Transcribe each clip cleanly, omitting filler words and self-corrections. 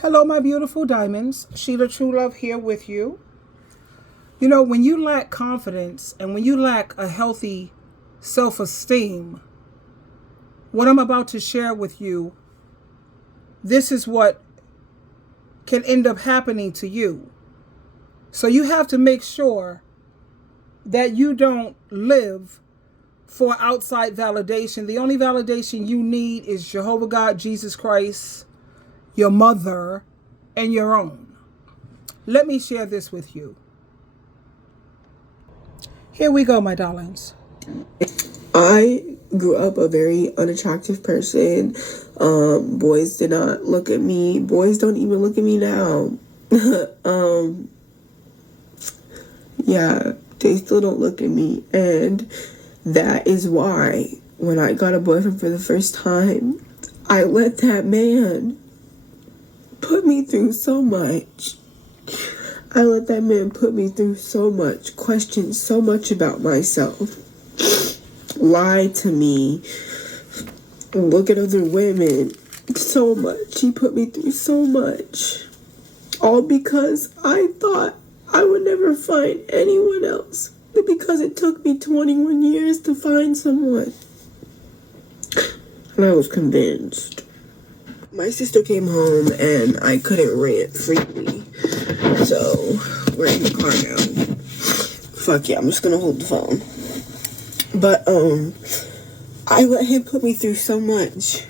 Hello, my beautiful diamonds. SheilaTruelove here with you. You know, when you lack confidence and when you lack a healthy self-esteem, what I'm about to share with you, this is what can end up happening to you. So you have to make sure that you don't live for outside validation. The only validation you need is Jehovah God, Jesus Christ, your mother, and your own. Let me share this with you. Here we go, my darlings. I grew up a very unattractive person. Boys did not look at me. Boys don't even look at me now. Yeah, they still don't look at me. And that is why when I got a boyfriend for the first time, I let that man put me through so much. I let that man put me through so much, question so much about myself, lie to me, look at other women so much. He put me through so much. All because I thought I would never find anyone else. But because it took me 21 years to find someone. And I was convinced. My sister came home and I couldn't rant freely. So, we're in the car now. Fuck yeah, I'm just gonna hold the phone. But, I let him put me through so much.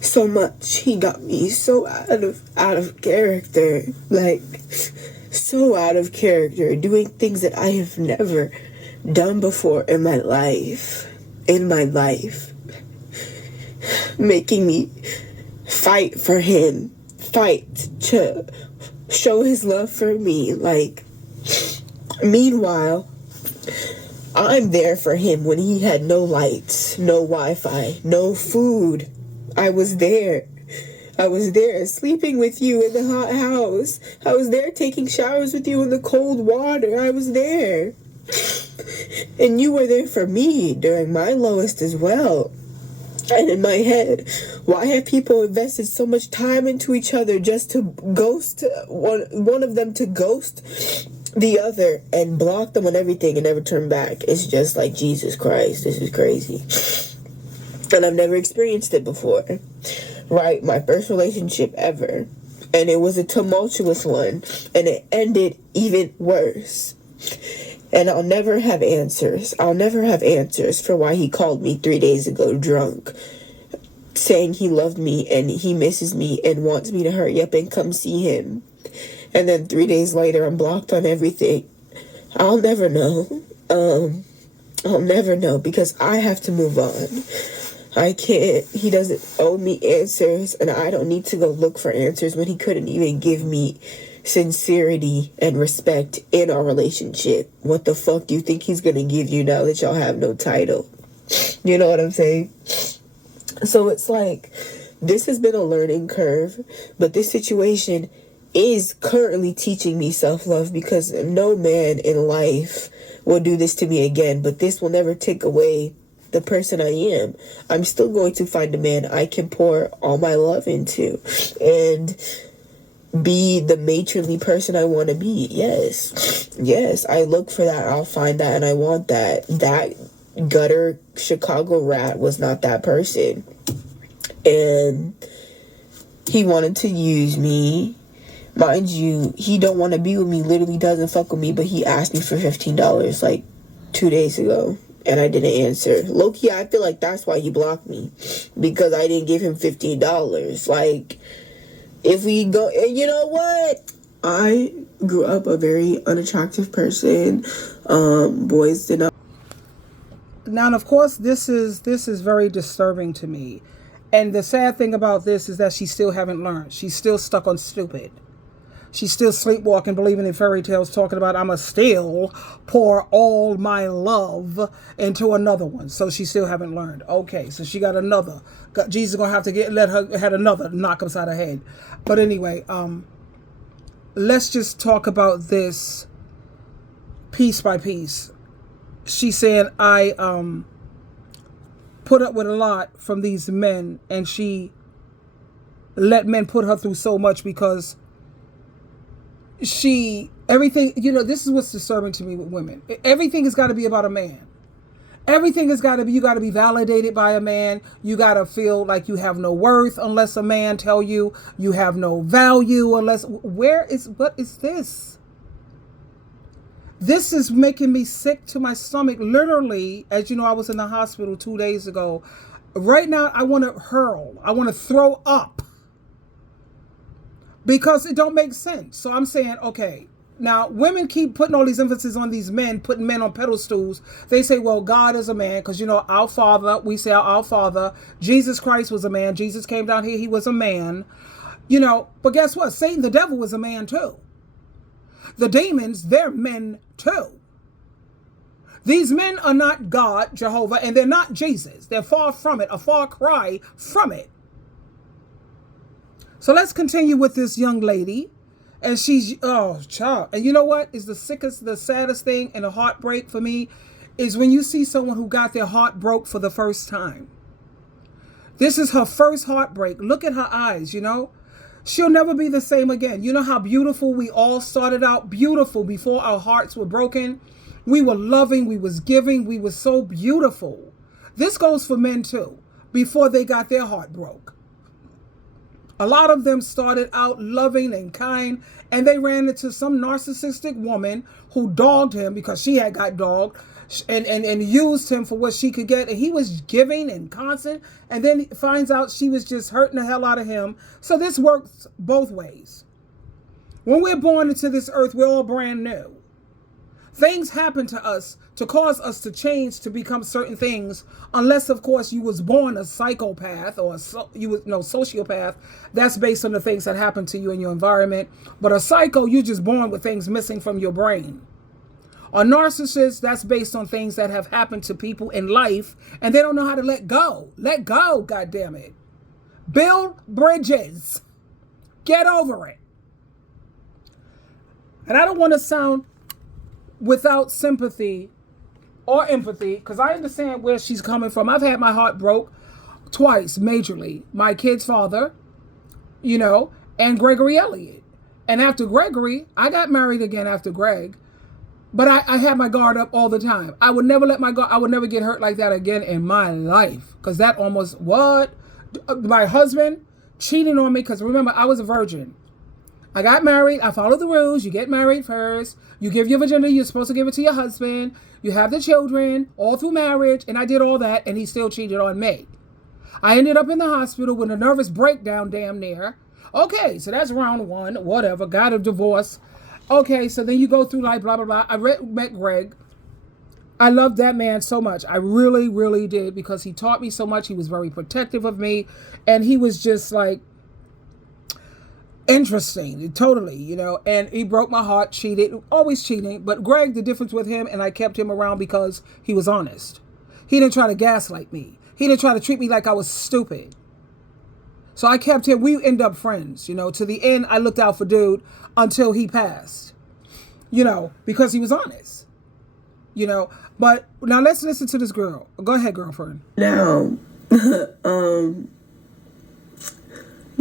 So much. He got me so out of character. Like, so out of character. Doing things that I have never done before in my life. Making me fight for him. Fight to show his love for me. Like, meanwhile, I'm there for him when he had no lights, no Wi-Fi, no food. I was there. I was there sleeping with you in the hot house. I was there taking showers with you in the cold water. I was there. And you were there for me during my lowest as well. And in my head, why have people invested so much time into each other just to ghost one of them, to ghost the other and block them on everything and never turn back? It's just like, Jesus Christ, this is crazy. And I've never experienced it before. Right? My first relationship ever. And it was a tumultuous one. And it ended even worse. And I'll never have answers. I'll never have answers for why he called me 3 days ago drunk, saying he loved me and he misses me and wants me to hurry up and come see him. And then 3 days later, I'm blocked on everything. I'll never know. I'll never know because I have to move on. I can't. He doesn't owe me answers, and I don't need to go look for answers when he couldn't even give me sincerity and respect in our relationship. What the fuck do you think he's gonna give you now that y'all have no title? You know what I'm saying? So it's like, this has been a learning curve, but this situation is currently teaching me self-love because no man in life will do this to me again, but this will never take away the person I am. I'm still going to find a man I can pour all my love into and be the matronly person I want to be. Yes, I look for that. I'll find that, and I want that. That gutter Chicago rat was not that person, and he wanted to use me. Mind you, he don't want to be with me, literally doesn't fuck with me, but he asked me for $15 like 2 days ago, and I didn't answer. Low-key, I feel like that's why he blocked me, because I didn't give him $15. Like, if we go, you know what? I grew up a very unattractive person. Boys did not. Now, of course, this is very disturbing to me. And the sad thing about this is that she still haven't learned. She's still stuck on stupid. She's still sleepwalking, believing in fairy tales, talking about I'ma still pour all my love into another one. So she still haven't learned. Okay, so she got another. Jesus is gonna have to let her had another knock upside her head. But anyway, let's just talk about this piece by piece. She's saying I put up with a lot from these men, and she let men put her through so much because everything, this is what's disturbing to me with women. Everything has got to be about a man. Everything has got to be, you got to be validated by a man. You got to feel like you have no worth unless a man tell you you have no value unless, what is this? This is making me sick to my stomach. Literally, as you know, I was in the hospital 2 days ago. Right now, I want to hurl. I want to throw up. Because it don't make sense. So I'm saying, okay, now women keep putting all these emphasis on these men, putting men on pedestals. They say, well, God is a man because, our Father, we say our Father. Jesus Christ was a man. Jesus came down here. He was a man. But guess what? Satan, the devil, was a man too. The demons, they're men too. These men are not God, Jehovah, and they're not Jesus. They're far from it, a far cry from it. So let's continue with this young lady. And she's, oh, child. And you know what is the saddest thing and a heartbreak for me is when you see someone who got their heart broke for the first time. This is her first heartbreak. Look at her eyes, She'll never be the same again. You know how beautiful we all started out? Beautiful before our hearts were broken. We were loving. We was giving. We were so beautiful. This goes for men too. Before they got their heart broke. A lot of them started out loving and kind, and they ran into some narcissistic woman who dogged him because she had got dogged and used him for what she could get. And he was giving and constant, and then finds out she was just hurting the hell out of him. So this works both ways. When we're born into this earth, we're all brand new. Things happen to us to cause us to change to become certain things, unless, of course, you was born a psychopath or sociopath. That's based on the things that happen to you in your environment. But a psycho, you're just born with things missing from your brain. A narcissist, that's based on things that have happened to people in life, and they don't know how to let go. Let go, goddammit. Build bridges. Get over it. And I don't want to sound without sympathy or empathy, because I understand where she's coming from. I've had my heart broke twice, majorly. My kid's father, and Gregory Elliott. And after Gregory, I got married again after Greg. But I had my guard up all the time. I would never I would never get hurt like that again in my life. Because that almost, what? My husband cheating on me, because remember, I was a virgin. I got married. I followed the rules. You get married first. You give your virginity. You're supposed to give it to your husband. You have the children all through marriage. And I did all that, and he still cheated on me. I ended up in the hospital with a nervous breakdown damn near. Okay, so that's round one, whatever. Got a divorce. Okay, so then you go through like blah, blah, blah. I met Greg. I loved that man so much. I really, really did, because he taught me so much. He was very protective of me. And he was just like interesting, totally, and he broke my heart, cheated, always cheating. But Greg, the difference with him, and I kept him around because he was honest. He didn't try to gaslight me. He didn't try to treat me like I was stupid. So I kept him. We end up friends, to the end. I looked out for dude until he passed, because he was honest, but now let's listen to this girl. Go ahead, girlfriend. Now,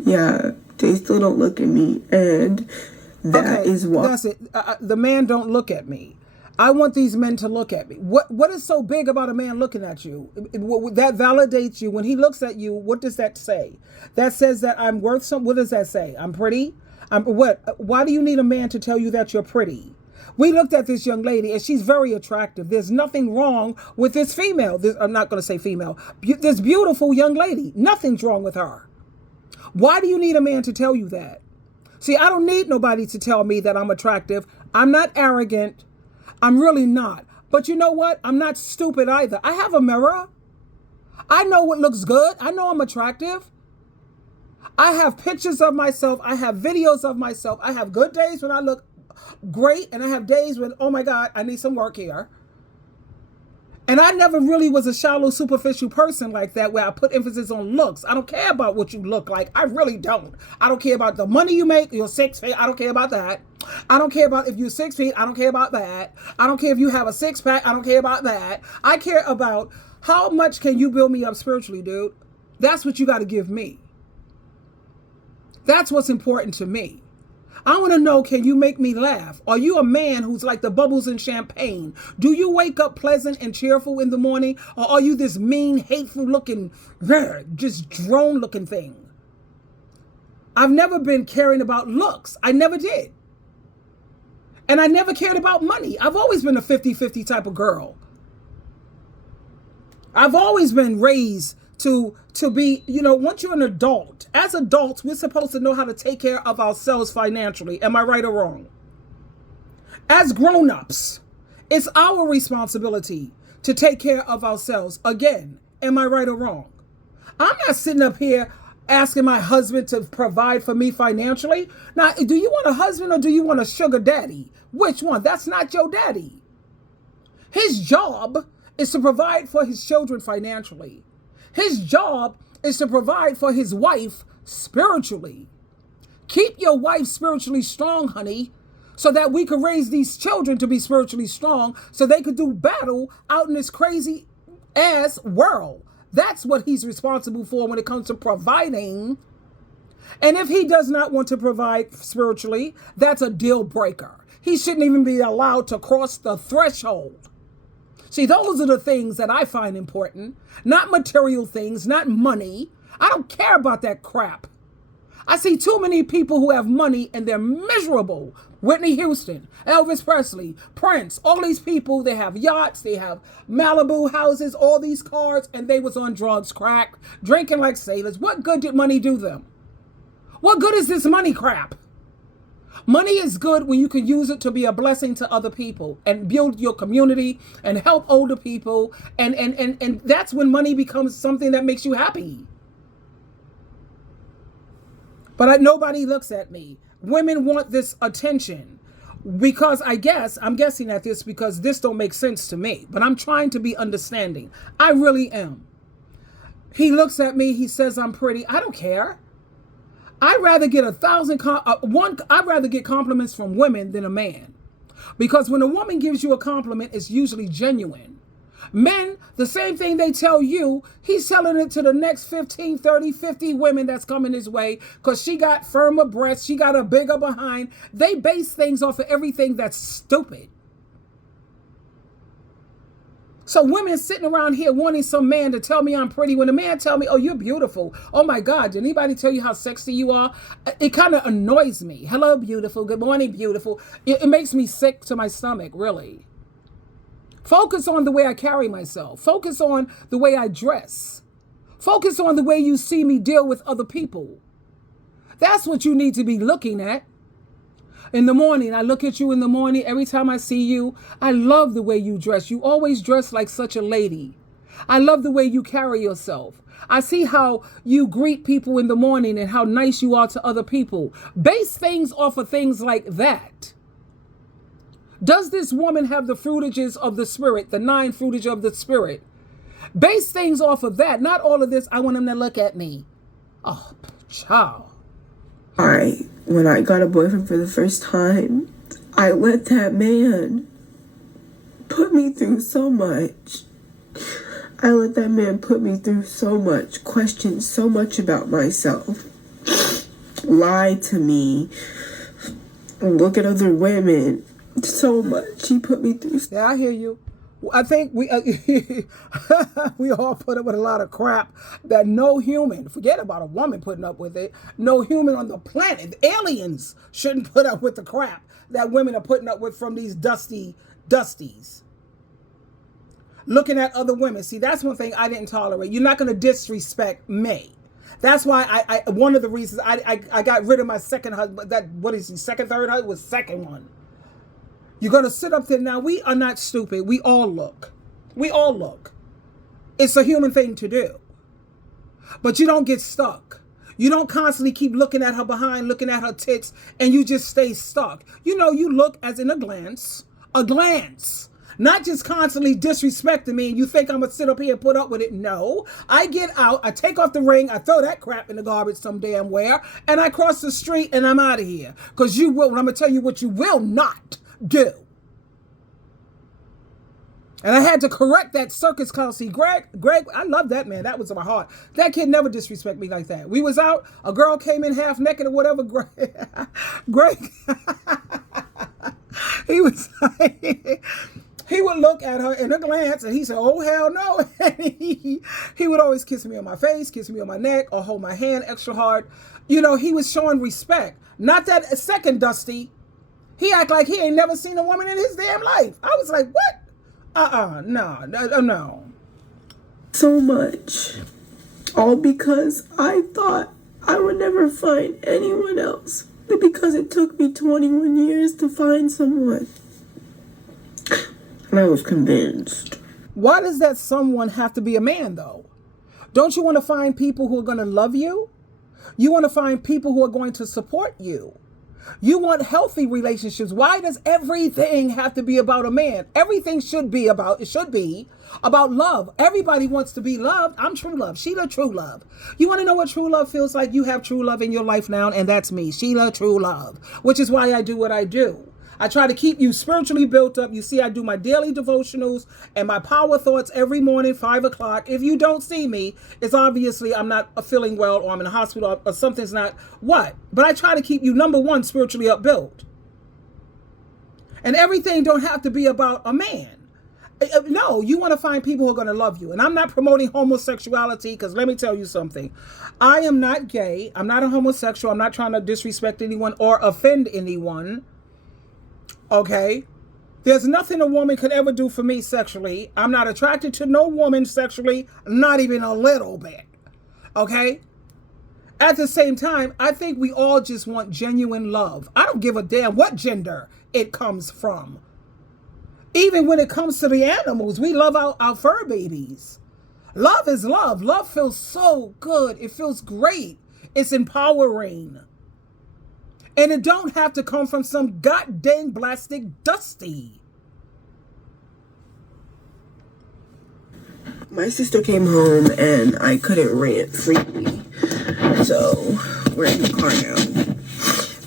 yeah, they still don't look at me, and that is why. That's it. The man don't look at me. I want these men to look at me. What is so big about a man looking at you? That validates you. When he looks at you, what does that say? That says that I'm worth something. What does that say? I'm pretty? Why do you need a man to tell you that you're pretty? We looked at this young lady, and she's very attractive. There's nothing wrong with this female. I'm not going to say female. This beautiful young lady. Nothing's wrong with her. Why do you need a man to tell you that? See, I don't need nobody to tell me that I'm attractive. I'm not arrogant. I'm really not. But you know what? I'm not stupid either. I have a mirror. I know what looks good. I know I'm attractive. I have pictures of myself. I have videos of myself. I have good days when I look great, and I have days when, oh my God, I need some work here. And I never really was a shallow, superficial person like that, where I put emphasis on looks. I don't care about what you look like. I really don't. I don't care about the money you make. You're 6 feet. I don't care about that. I don't care about if you're 6 feet. I don't care about that. I don't care if you have a six pack. I don't care about that. I care about how much can you build me up spiritually, dude. That's what you got to give me. That's what's important to me. I want to know, can you make me laugh? Are you a man who's like the bubbles in champagne? Do you wake up pleasant and cheerful in the morning? Or are you this mean, hateful looking, just drone looking thing? I've never been caring about looks. I never did. And I never cared about money. I've always been a 50-50 type of girl. I've always been raised to be, once you're an adult, as adults, we're supposed to know how to take care of ourselves financially. Am I right or wrong? As grown-ups, it's our responsibility to take care of ourselves. Again, am I right or wrong? I'm not sitting up here asking my husband to provide for me financially. Now, do you want a husband or do you want a sugar daddy? Which one? That's not your daddy. His job is to provide for his children financially. His job is to provide for his wife spiritually. Keep your wife spiritually strong, honey, so that we can raise these children to be spiritually strong so they could do battle out in this crazy ass world. That's what he's responsible for when it comes to providing. And if he does not want to provide spiritually, that's a deal breaker. He shouldn't even be allowed to cross the threshold. See, those are the things that I find important, not material things, not money. I don't care about that crap. I see too many people who have money and they're miserable. Whitney Houston, Elvis Presley, Prince, all these people, they have yachts, they have Malibu houses, all these cars, and they was on drugs, crack, drinking like sailors. What good did money do them? What good is this money crap? Money is good when you can use it to be a blessing to other people and build your community and help older people. And that's when money becomes something that makes you happy. But nobody looks at me. Women want this attention because I'm guessing at this because this don't make sense to me. But I'm trying to be understanding. I really am. He looks at me. He says I'm pretty. I don't care. I'd rather get I'd rather get compliments from women than a man. Because when a woman gives you a compliment, it's usually genuine. Men, the same thing they tell you, he's telling it to the next 15, 30, 50 women that's coming his way because she got firmer breasts, she got a bigger behind. They base things off of everything that's stupid. So women sitting around here wanting some man to tell me I'm pretty. When a man tell me, oh, you're beautiful. Oh my God, did anybody tell you how sexy you are? It kind of annoys me. Hello, beautiful. Good morning, beautiful. It makes me sick to my stomach, really. Focus on the way I carry myself. Focus on the way I dress. Focus on the way you see me deal with other people. That's what you need to be looking at. In the morning, I look at you in the morning. Every time I see you, I love the way you dress. You always dress like such a lady. I love the way you carry yourself. I see how you greet people in the morning and how nice you are to other people. Base things off of things like that. Does this woman have the fruitages of the Spirit, the 9 fruitage of the Spirit? Base things off of that. Not all of this, I want him to look at me. Oh, child. When I got a boyfriend for the first time, I let that man put me through so much. I let that man put me through so much, question so much about myself, lie to me, look at other women, so much. He put me through. Yeah, I hear you. I think we we all put up with a lot of crap that no human, forget about a woman putting up with it, no human on the planet, aliens shouldn't put up with the crap that women are putting up with from these dusties. Looking at other women. See, that's one thing I didn't tolerate. You're not going to disrespect me. That's why I one of the reasons I got rid of my second husband, second, third husband, was second one. You're going to sit up there. Now, we are not stupid. We all look. We all look. It's a human thing to do. But you don't get stuck. You don't constantly keep looking at her behind, looking at her tits, and you just stay stuck. You know, you look as in a glance. A glance. Not just constantly disrespecting me and you think I'm going to sit up here and put up with it. No. I get out, I take off the ring, I throw that crap in the garbage some damn where, and I cross the street and I'm out of here. Because I'm going to tell you what you will not do. And I had to correct that circus clown. See, Greg, I love that man. That was in my heart. That kid never disrespect me like that. We was out, a girl came in half naked or whatever. Greg, he was like, he would look at her in a glance and he said, oh, hell no. And he would always kiss me on my face, kiss me on my neck, or hold my hand extra hard. You know, he was showing respect. Not that second Dusty. He act like he ain't never seen a woman in his damn life. I was like, what? No. So much. All because I thought I would never find anyone else. Because it took me 21 years to find someone. And I was convinced. Why does that someone have to be a man, though? Don't you want to find people who are going to love you? You want to find people who are going to support you. You want healthy relationships. Why does everything have to be about a man? Everything should be about love. Everybody wants to be loved. I'm true love. SheilaTruelove. You want to know what true love feels like? You have true love in your life now, and that's me, SheilaTruelove, which is why I do what I do. I try to keep you spiritually built up. You see, I do my daily devotionals and my power thoughts every morning, 5 o'clock. If you don't see me, it's obviously I'm not feeling well or I'm in a hospital or something's not what. But I try to keep you, number one, spiritually upbuilt. And everything don't have to be about a man. No, you want to find people who are going to love you. And I'm not promoting homosexuality because let me tell you something. I am not gay. I'm not a homosexual. I'm not trying to disrespect anyone or offend anyone. Okay, there's nothing a woman could ever do for me sexually. I'm not attracted to no woman sexually, not even a little bit. Okay, at the same time, I think we all just want genuine love. I don't give a damn what gender it comes from. Even when it comes to the animals, we love our fur babies. Love is love. Love feels so good. It feels great. It's empowering. And it don't have to come from some goddamn plastic Dusty. My sister came home and I couldn't rant freely. So, we're in the car now.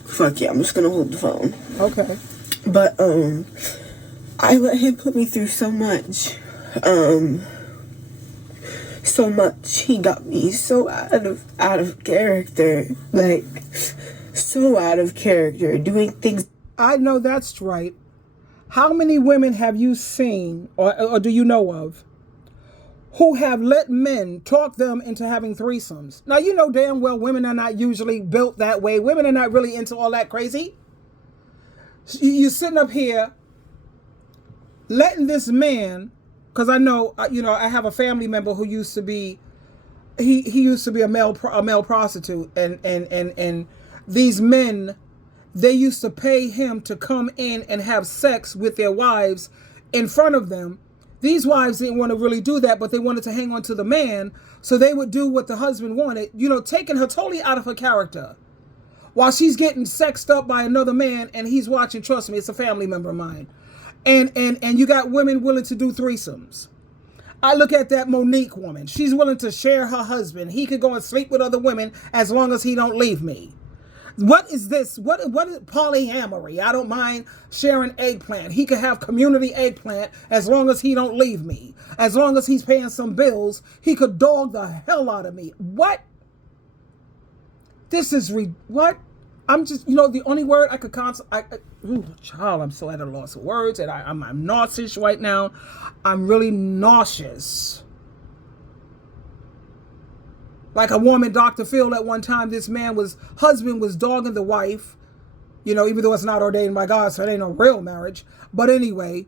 Fuck yeah, I'm just gonna hold the phone. Okay. But, I let him put me through so much. So much. He got me so out of character. Like, so out of character, doing things. I know that's right. How many women have you seen or do you know of who have let men talk them into having threesomes? Now, you know damn well women are not usually built that way. Women are not really into all that crazy. You're sitting up here letting this man, because I know, I have a family member who used to be, he used to be a male prostitute, and these men, they used to pay him to come in and have sex with their wives in front of them. These wives didn't want to really do that, but they wanted to hang on to the man, so they would do what the husband wanted, taking her totally out of her character. While she's getting sexed up by another man and he's watching, trust me, it's a family member of mine. And you got women willing to do threesomes. I look at that Monique woman. She's willing to share her husband. He could go and sleep with other women as long as he don't leave me. What is this? What is polyamory? I don't mind sharing eggplant. He could have community eggplant as long as he don't leave me. As long as he's paying some bills, he could dog the hell out of me. What? This is what? I'm just, the only word I could child, I'm so at a loss of words, and I'm nauseous right now. I'm really nauseous. Like a woman, Dr. Phil, at one time, this husband was dogging the wife, even though it's not ordained by God, so it ain't no real marriage. But anyway,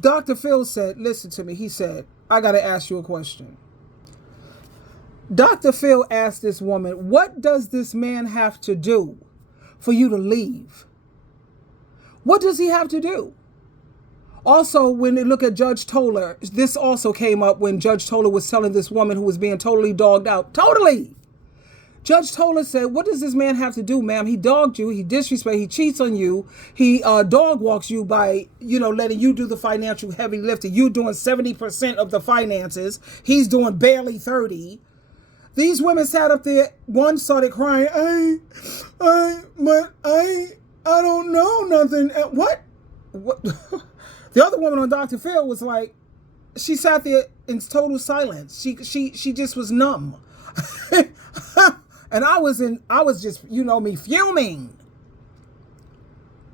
Dr. Phil said, listen to me. He said, I got to ask you a question. Dr. Phil asked this woman, what does this man have to do for you to leave? What does he have to do? Also, when they look at Judge Toller, this also came up when Judge Toller was telling this woman who was being totally dogged out. Totally! Judge Toller said, what does this man have to do, ma'am? He dogged you, he disrespects, he cheats on you, he dog walks you by, letting you do the financial heavy lifting. You doing 70% of the finances. He's doing barely 30%. These women sat up there, one started crying, I don't know nothing. What? The other woman on Dr. Phil was like, she sat there in total silence. She just was numb. And I was just, you know me, fuming.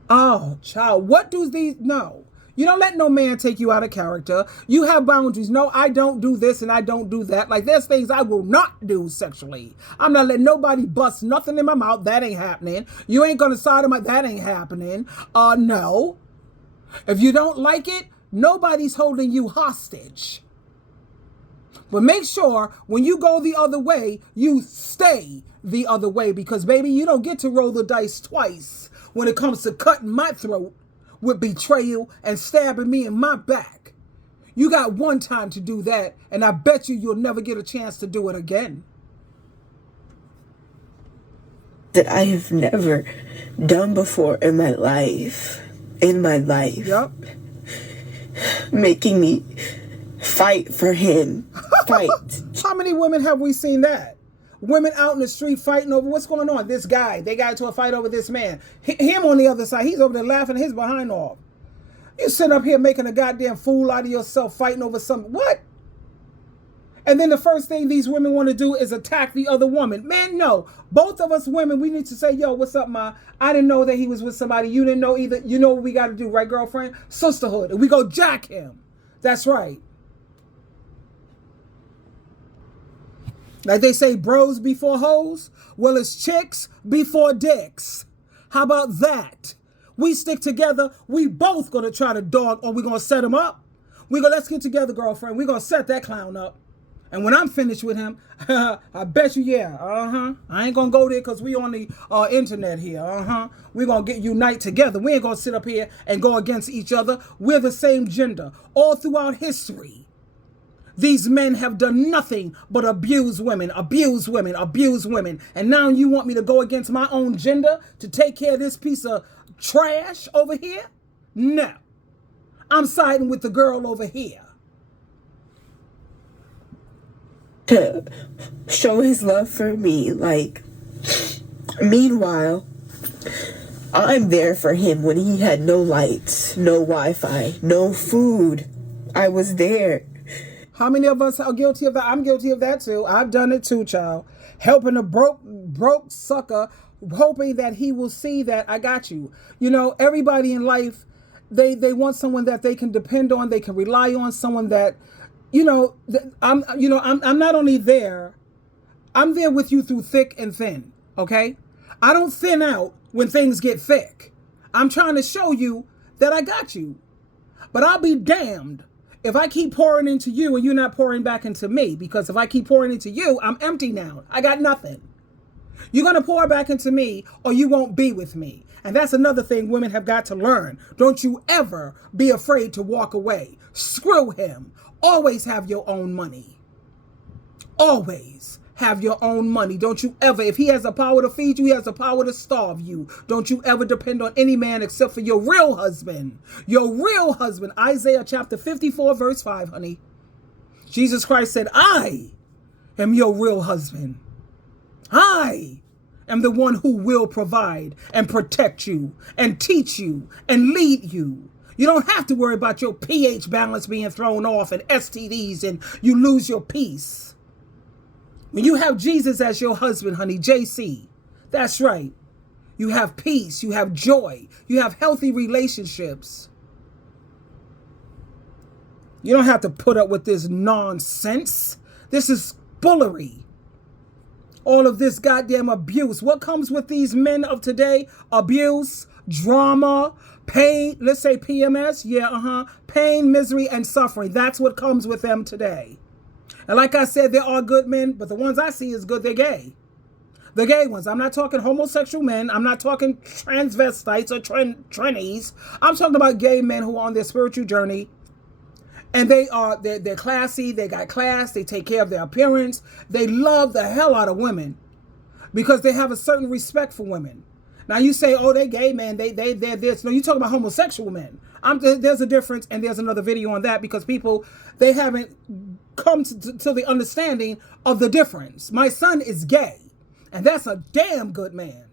Oh, child, what do these, no. You don't let no man take you out of character. You have boundaries. No, I don't do this and I don't do that. Like, there's things I will not do sexually. I'm not letting nobody bust nothing in my mouth. That ain't happening. You ain't gonna side of my, that ain't happening. No. If you don't like it, nobody's holding you hostage. But make sure when you go the other way, you stay the other way, because baby, you don't get to roll the dice twice when it comes to cutting my throat with betrayal and stabbing me in my back. You got one time to do that, and I bet you'll never get a chance to do it again. That I have never done before in my life. Yep. Making me fight for him. Fight. How many women have we seen that? Women out in the street fighting over what's going on. This guy, they got into a fight over this man. Him on the other side, he's over there laughing his behind off. You sit up here making a goddamn fool out of yourself, fighting over something. What? And then the first thing these women want to do is attack the other woman. Man, no. Both of us women, we need to say, yo, what's up, ma? I didn't know that he was with somebody. You didn't know either. You know what we got to do, right, girlfriend? Sisterhood. And we go jack him. That's right. Like they say, bros before hoes. Well, it's chicks before dicks. How about that? We stick together. We both going to try to dog, or we going to set him up. We go, let's get together, girlfriend. We going to set that clown up. And when I'm finished with him, I bet you, yeah, I ain't going to go there because we on the internet here, we going to unite together. We ain't going to sit up here and go against each other. We're the same gender. All throughout history, these men have done nothing but abuse women, abuse women, abuse women. And now you want me to go against my own gender to take care of this piece of trash over here? No. I'm siding with the girl over here. To show his love for me. Like, meanwhile, I'm there for him when he had no lights, no Wi-Fi, no food. I was there. How many of us are guilty of that? I'm guilty of that too. I've done it too, child. Helping a broke sucker, hoping that he will see that I got you. You know, everybody in life, they want someone that they can depend on, they can rely on, someone that, I'm not only there, I'm there with you through thick and thin, okay? I don't thin out when things get thick. I'm trying to show you that I got you. But I'll be damned if I keep pouring into you and you're not pouring back into me, because if I keep pouring into you, I'm empty now. I got nothing. You're going to pour back into me or you won't be with me. And that's another thing women have got to learn. Don't you ever be afraid to walk away. Screw him. Always have your own money. Always have your own money. Don't you ever, if he has the power to feed you, he has the power to starve you. Don't you ever depend on any man except for your real husband. Your real husband. Isaiah chapter 54 verse 5, honey. Jesus Christ said, I am your real husband. I am the one who will provide and protect you and teach you and lead you. You don't have to worry about your pH balance being thrown off and STDs and you lose your peace. When you have Jesus as your husband, honey, JC, that's right. You have peace, you have joy, you have healthy relationships. You don't have to put up with this nonsense. This is bullery. All of this goddamn abuse. What comes with these men of today? Abuse, drama, pain, let's say PMS, pain, misery, and suffering. That's what comes with them today. And like I said, there are good men, but the ones I see is good, they're gay. The gay ones. I'm not talking homosexual men. I'm not talking transvestites or trannies. I'm talking about gay men who are on their spiritual journey. And they're classy, they got class, they take care of their appearance. They love the hell out of women because they have a certain respect for women. Now you say, oh, they gay men, they're this. No, you talking about homosexual men. There's a difference, and there's another video on that because people, they haven't come to the understanding of the difference. My son is gay, and that's a damn good man.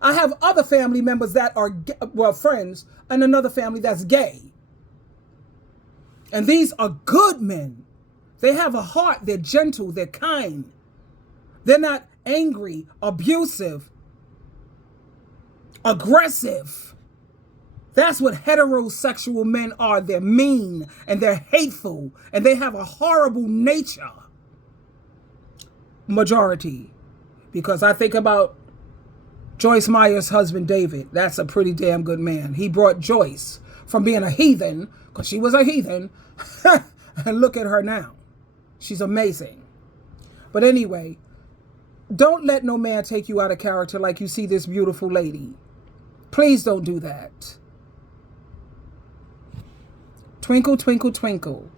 I have other family members that are, well, friends, and another family that's gay. And these are good men. They have a heart. They're gentle. They're kind. They're not angry, abusive, aggressive. That's what heterosexual men are. They're mean and they're hateful and they have a horrible nature. Majority. Because I think about Joyce Meyer's husband, David. That's a pretty damn good man. He brought Joyce from being a heathen, because she was a heathen, and look at her now. She's amazing. But anyway, don't let no man take you out of character like you see this beautiful lady. Please don't do that. Twinkle, twinkle, twinkle.